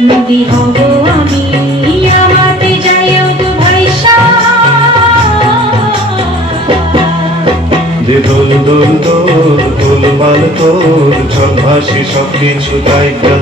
নদী হব আমি আমাতে যাইও গো ভাইসা যে দোল দোল দোল দোল মান তোর চল ভাসি সব কিছু গায়িকা